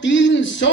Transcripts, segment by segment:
300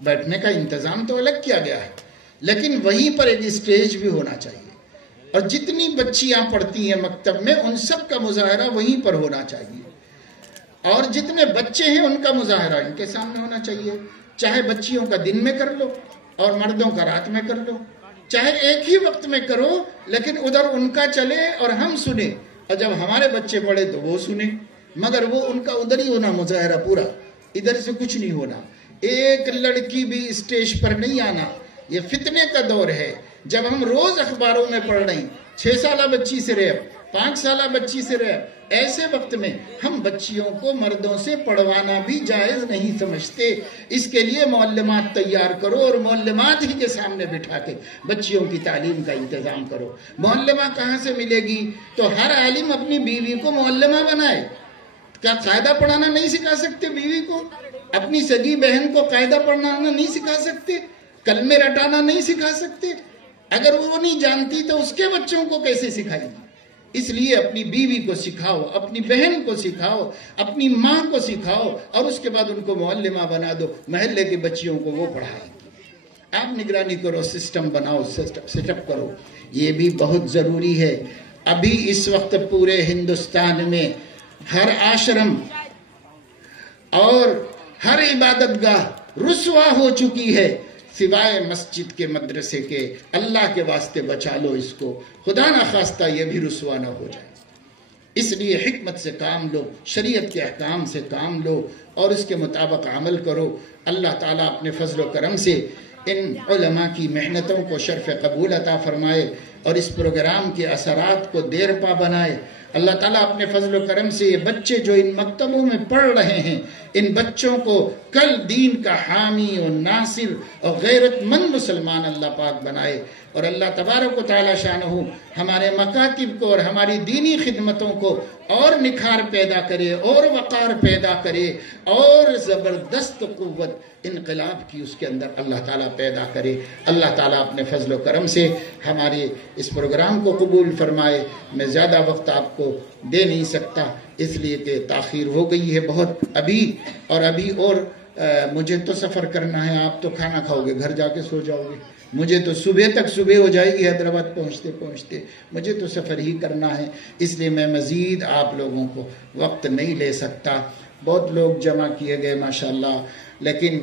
بیٹھنے کا انتظام تو الگ کیا گیا ہے، لیکن وہیں پر ایک اسٹیج بھی ہونا چاہیے، اور جتنی بچیاں پڑھتی ہیں مکتب میں ان سب کا مظاہرہ وہیں پر ہونا چاہیے، اور جتنے بچے ہیں ان کا مظاہرہ ان کے سامنے ہونا چاہیے، چاہے بچیوں کا دن میں کر لو اور مردوں کا رات میں کر لو، چاہے ایک ہی وقت میں کرو، لیکن ادھر ان کا چلے اور ہم سنیں، اور جب ہمارے بچے پڑھے تو وہ سنیں، مگر وہ ان کا ادھر ہی ہونا مظاہرہ پورا، ادھر سے کچھ نہیں ہونا۔ ایک لڑکی بھی اسٹیج پر نہیں آنا، یہ فتنے کا دور ہے۔ جب ہم روز اخباروں میں پڑھ رہے ہیں 6 سالہ بچی سے ریپ، 5 سالہ بچی سے ریپ، ایسے وقت میں ہم بچیوں کو مردوں سے پڑھوانا بھی جائز نہیں سمجھتے۔ اس کے لیے معلمات تیار کرو اور معلمات ہی کے سامنے بٹھا کے بچیوں کی تعلیم کا انتظام کرو۔ معلمہ کہاں سے ملے گی؟ تو ہر عالم اپنی بیوی کو معلمہ بنائے۔ کیا قاعدہ پڑھانا نہیں سکھا سکتے بیوی کو؟ اپنی سگی بہن کو قاعدہ پڑھانا نہیں سکھا سکتے؟ کلمے رٹانا نہیں سکھا سکتے؟ اگر وہ نہیں جانتی تو اس کے بچوں کو کیسے سکھائے گی؟ اس لیے اپنی بیوی کو سکھاؤ، اپنی بہن کو سکھاؤ، اپنی ماں کو سکھاؤ، اور اس کے بعد ان کو معلمہ بنا دو، محلے کی بچیوں کو وہ پڑھائیں گی۔ آپ نگرانی کرو، سسٹم بناؤ، سیٹ اپ کرو، یہ بھی بہت ضروری ہے۔ ابھی اس وقت پورے ہندوستان میں ہر آشرم اور ہر عبادت گاہ رسوا ہو چکی ہے، سوائے مسجد کے، مدرسے کے۔ اللہ کے واسطے بچا لو اس کو، خدا نہ خواستہ یہ بھی رسوا نہ ہو جائے۔ اس لیے حکمت سے کام لو، شریعت کے احکام سے کام لو اور اس کے مطابق عمل کرو۔ اللہ تعالیٰ اپنے فضل و کرم سے ان علماء کی محنتوں کو شرف قبول عطا فرمائے اور اس پروگرام کے اثرات کو دیر پا بنائے۔ اللہ تعالیٰ اپنے فضل و کرم سے یہ بچے جو ان مکتبوں میں پڑھ رہے ہیں، ان بچوں کو کل دین کا حامی اور ناصر اور غیرت مند مسلمان اللہ پاک بنائے، اور اللہ تبارک و تعالی شانہ ہمارے مکاتب کو اور ہماری دینی خدمتوں کو اور نکھار پیدا کرے اور وقار پیدا کرے اور زبردست قوت انقلاب کی اس کے اندر اللہ تعالیٰ پیدا کرے۔ اللہ تعالیٰ اپنے فضل و کرم سے ہمارے اس پروگرام کو قبول فرمائے۔ میں زیادہ وقت آپ کو دے نہیں سکتا اس لیے کہ تاخیر ہو گئی ہے بہت ابھی اور مجھے تو سفر کرنا ہے، آپ تو کھانا کھاؤ گے، گھر جا کے سو جاؤ گے، مجھے تو صبح ہو جائے گی حیدرآباد پہنچتے، مجھے تو سفر ہی کرنا ہے، اس لیے میں مزید آپ لوگوں کو وقت نہیں لے سکتا۔ بہت لوگ جمع کیے گئے ماشاءاللہ، لیکن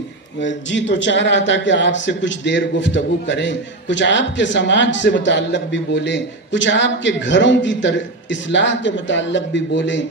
جی تو چاہ رہا تھا کہ آپ سے کچھ دیر گفتگو کریں، کچھ آپ کے سماج سے متعلق بھی بولیں، کچھ آپ کے گھروں کی اصلاح کے متعلق بھی بولیں،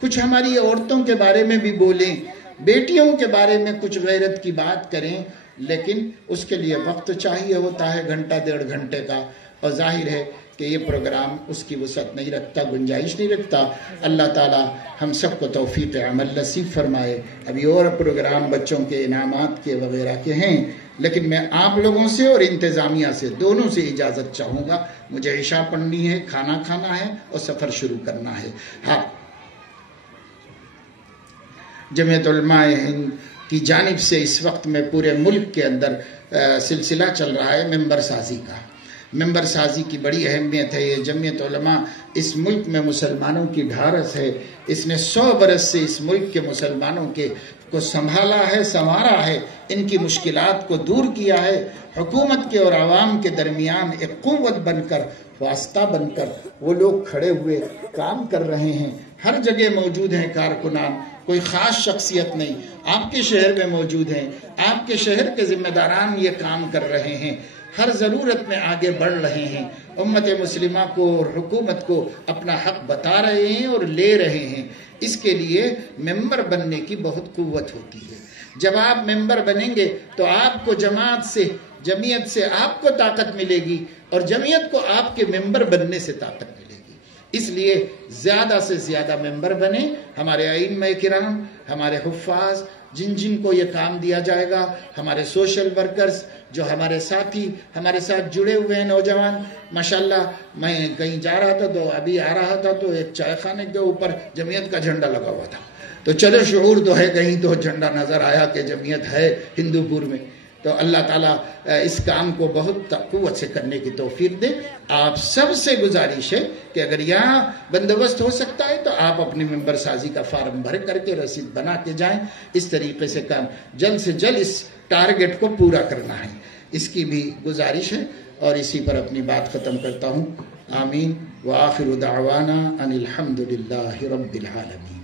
کچھ ہماری عورتوں کے بارے میں بھی بولیں، بیٹیوں کے بارے میں کچھ غیرت کی بات کریں، لیکن اس کے لیے وقت چاہیے ہوتا ہے، گھنٹہ 1.5 گھنٹے کا، اور ظاہر ہے کہ یہ پروگرام اس کی وسعت نہیں رکھتا، گنجائش نہیں رکھتا۔ اللہ تعالی ہم سب کو توفیق عمل نصیب فرمائے۔ ابھی اور پروگرام بچوں کے انعامات کے وغیرہ کے ہیں، لیکن میں آپ لوگوں سے اور انتظامیہ سے دونوں سے اجازت چاہوں گا، مجھے عشاء پڑھنی ہے، کھانا کھانا ہے اور سفر شروع کرنا ہے۔ ہاں، جمعیت علماء ہند کی جانب سے اس وقت میں پورے ملک کے اندر سلسلہ چل رہا ہے ممبر سازی کا۔ ممبر سازی کی بڑی اہمیت ہے۔ یہ جمعیت علماء اس ملک میں مسلمانوں کی ڈھارس ہے، اس نے 100 برس سے اس ملک کے مسلمانوں کو سنبھالا ہے، سنوارا ہے، ان کی مشکلات کو دور کیا ہے، حکومت کے اور عوام کے درمیان ایک قوت بن کر، واسطہ بن کر وہ لوگ کھڑے ہوئے کام کر رہے ہیں۔ ہر جگہ موجود ہیں کارکنان، کوئی خاص شخصیت نہیں، آپ کے شہر میں موجود ہیں، آپ کے شہر کے ذمہ داران یہ کام کر رہے ہیں، ہر ضرورت میں آگے بڑھ رہے ہیں، امت مسلمہ کو اور حکومت کو اپنا حق بتا رہے ہیں اور لے رہے ہیں۔ اس کے لیے ممبر بننے کی بہت قوت ہوتی ہے۔ جب آپ ممبر بنیں گے تو آپ کو جمعیت سے آپ کو طاقت ملے گی اور جمعیت کو آپ کے ممبر بننے سے طاقت ملے گی۔ اس لیے زیادہ سے زیادہ ممبر بنیں، ہمارے ائمہ کرام، ہمارے حفاظ، جن کو یہ کام دیا جائے گا، ہمارے سوشل ورکرز جو ہمارے ساتھی ہمارے ساتھ جڑے ہوئے ہیں، نوجوان ماشاءاللہ۔ میں کہیں جا رہا تھا تو ابھی آ رہا تھا تو ایک چائے خانے کے اوپر جمعیت کا جھنڈا لگا ہوا تھا، تو چلو شعور تو ہے، کہیں تو جھنڈا نظر آیا کہ جمعیت ہے ہندو پور میں، تو اللہ تعالیٰ اس کام کو بہت قوت سے کرنے کی توفیق دے. آپ سب سے گزارش ہے کہ اگر یہاں بندوبست ہو سکتا ہے تو آپ اپنی ممبر سازی کا فارم بھر کر کے رسید بنا کے جائیں. اس طریقے سے کام جلد سے جلد اس ٹارگٹ کو پورا کرنا ہے، اس کی بھی گزارش ہے. اور اسی پر اپنی بات ختم کرتا ہوں. آمین. وآخر دعوانا ان الحمد للہ رب العالمین.